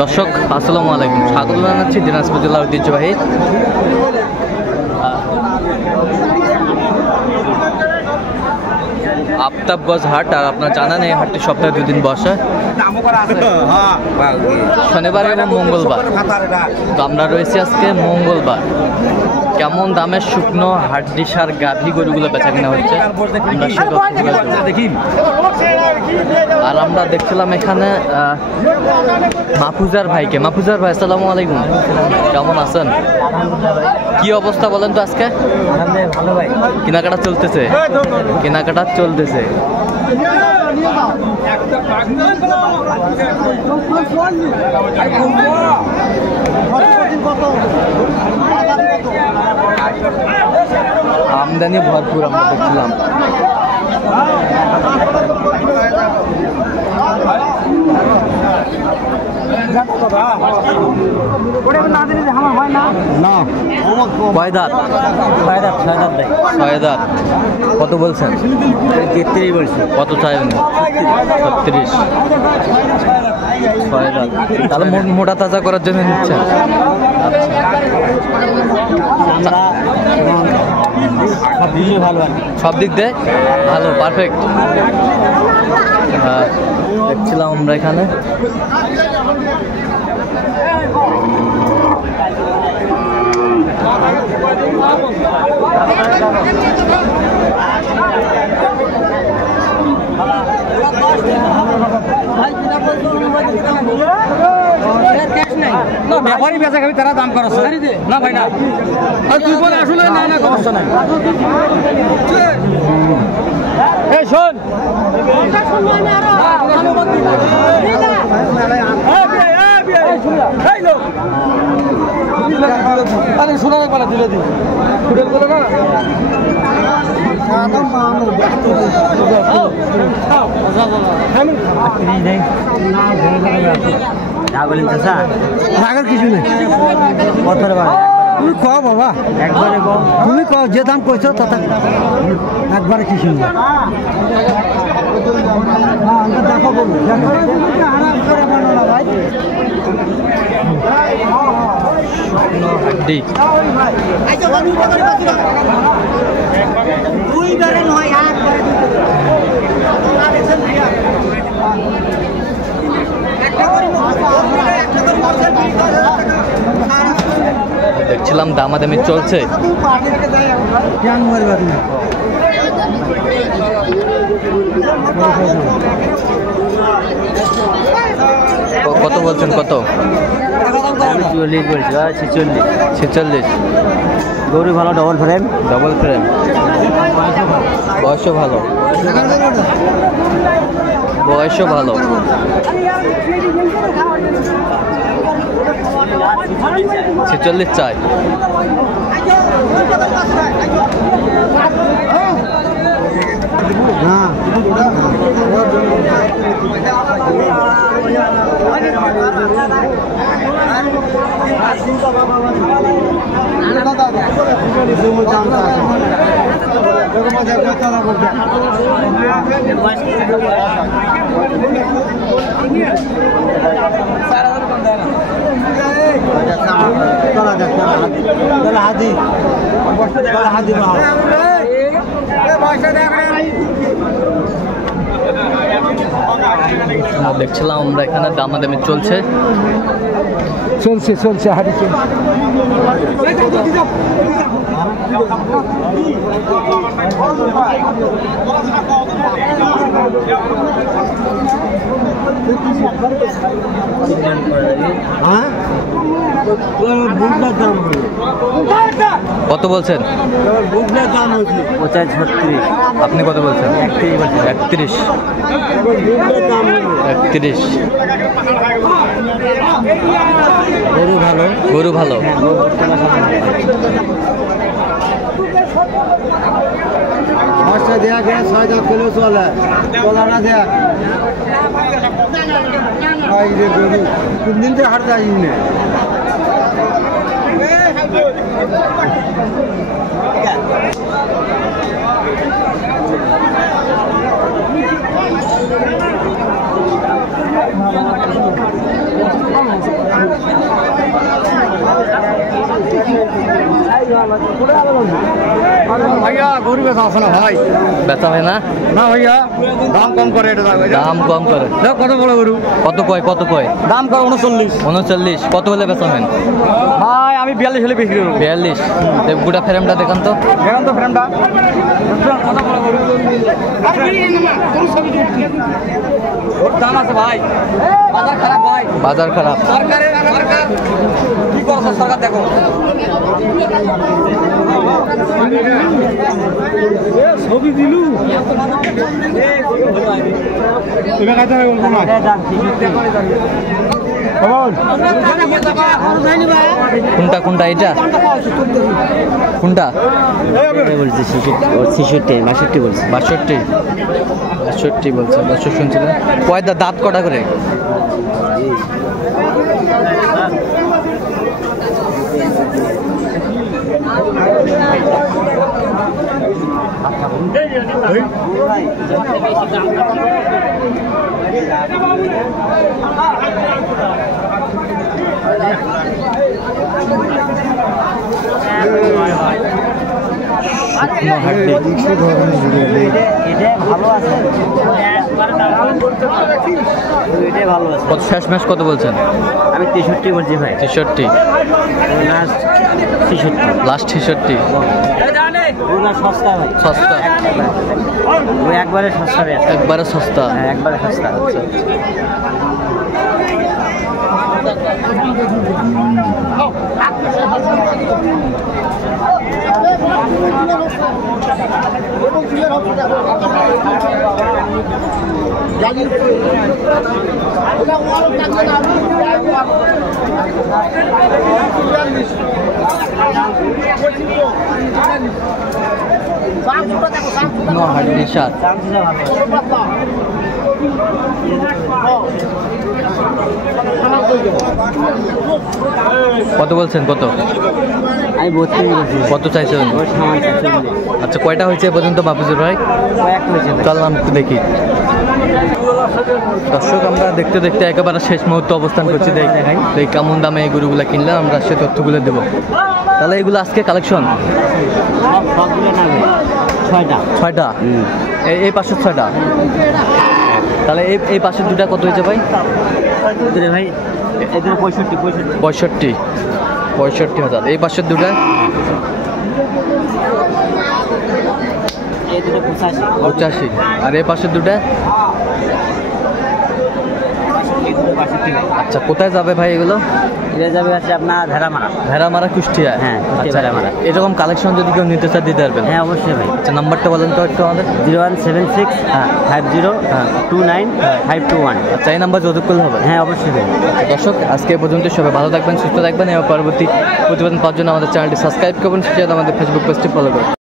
দর্শক আসসালামু আলাইকুম, স্বাগত জানাচ্ছি দিনাজপুর জেলার ঐতিহ্যবাহী আফতাবগঞ্জ হাট। আর আপনারা জানেন এই হাটটি সপ্তাহে 2 দিন বসে, শনিবার এবং মঙ্গলবার। তো আমরা রয়েছি আজকে মঙ্গলবার। কেমন দামের শুকনো হাড্ডি সার গাভী গরুগুলো বেচা কিনা হচ্ছে দেখি। আর আমরা দেখছিলাম এখানে মাহফুজার ভাইকে। মাহফুজার ভাই আসসালামু আলাইকুম, কেমন আছেন? কি অবস্থা বলেন তো আজকে? ভালো ভাই, কেনাকাটা চলতেছে? কেনাকাটা চলতেছে। আমদানি ভরপুর আমরা দেখছিলাম। কয় দাঁত? ছয় দাঁত। কত বলছেন? 33 বলছি। কত চাই উনি? 36। ছয় দাঁত। তাহলে মোটা তাজা করার জন্য নিচ্ছেন? সব দিক দিয়ে ভালো, পারফেক্ট। দেখছিলাম আমরা এখানে ব্যাপারী বেচা খাবি তারা দাম করছে না ভাই, না তুই বলে আসলে না না সমস্যা নাই। এই শোন, শোনা পালা দিলে দিই না রাগের কিছু নেই। তুমি কও বাবা, একবারে কও, তুমি কও যে দাম কইছো তত একবারে কিছু নেই। দেখো বলুন ভাই দেখছিলাম দামাদামি চলছে। কত বলছেন? কত? 40 বলছি। 46। গরু ভালো, ডবল ফ্রেম। ডবল ফ্রেম, বয়সও ভালো। বয়সও ভালো। 46 চাই। দেখছিলাম আমরা এখানে দামাদামি চলছে। হাঁটি চলছে। কত বলছেন? 36। আপনি কত বলছেন? 31। গরু ভালো, গরু ভালো। দেয়া গে 6 কিলো চলে না দেয়া। কোন দিন তো হাট যাই না। ভাইয়া গরু বেচা আছে না ভাই? বেচা হয় না? না ভাইয়া, দাম কম করে এটা। দাম কম করে। দেখ কত বড় গরু। কত কয়? দাম কয় 39। 39। কত হলে বেচা হয়? ভাই আমি 42 হলে বিক্রি করবো। 42। গোটা ফ্রেমটা দেখান তো। দেখেন তো ফ্রেমটা। কত বড় গরু। ওর দাম আছে ভাই। বাজার খারাপ ভাই। বাজার খারাপ। সরকার কি করছে সরকার দেখো। ছবি দিলু তুমি কাছে বলবো না। কোনটা এটা? কোনটা বলছি 66 বলছি। 62 বলছে। দর্শক শুনছিলেন। কয়টা দাঁত কটা করে? শুকনো হাড্ডি। কত শেষ ম্যাচ কত বলছেন? আমি 63 বলছি ভাই। 63। লাস্ট 66। সস্তা ভাই, সস্তা। একবারে সস্তা। একবারে সস্তা। হ্যাঁ একবারে সস্তা। শুকনো হাড্ডি সাত। কত বলছেন? কত? আমি 32 বলছি। কত চাইছেন? আচ্ছা কয়টা হয়েছে এ পর্যন্ত মাহফুজুর ভাই? চল নাম একটু দেখি। দর্শক আমরা দেখতে দেখতে একেবারে শেষ মুহূর্তে অবস্থান করছি। দেখি কেমন দামে এই গরুগুলা কিনলাম, আমরা সে তথ্যগুলো দেবো। তাহলে এগুলো আজকে কালেকশন 6টা। এই পাশের 6টা। তাহলে এই পাশের দুটা কত হয়েছে ভাই? ভাই 65,000। এই পাশের দুটা 85। আর এই পাশের দুটা? আচ্ছা কোথায় যাবে ভাই এগুলো? এটা যাবে হচ্ছে আপনার ভেড়ামারা কুষ্টিয়া। হ্যাঁ ভেড়ামারা। এরকম কালেকশন যদি কেউ নিতে চায় দিতে পারবেন? হ্যাঁ অবশ্যই ভাই। আচ্ছা নাম্বারটা বলেন তো একটু আমাদের। 0176 50 29 521। আচ্ছা এই নাম্বার যোগাযোগ করলে হবে? হ্যাঁ অবশ্যই ভাই। দর্শক আজকে এ পর্যন্ত সবাই ভালো থাকবেন, সুস্থ থাকবেন এবং পরবর্তী প্রতিবেদন পাওয়ার জন্য আমাদের চ্যানেলটি সাবস্ক্রাইব করবেন, সেটা আমাদের ফেসবুক পেজটি ফলো করবেন।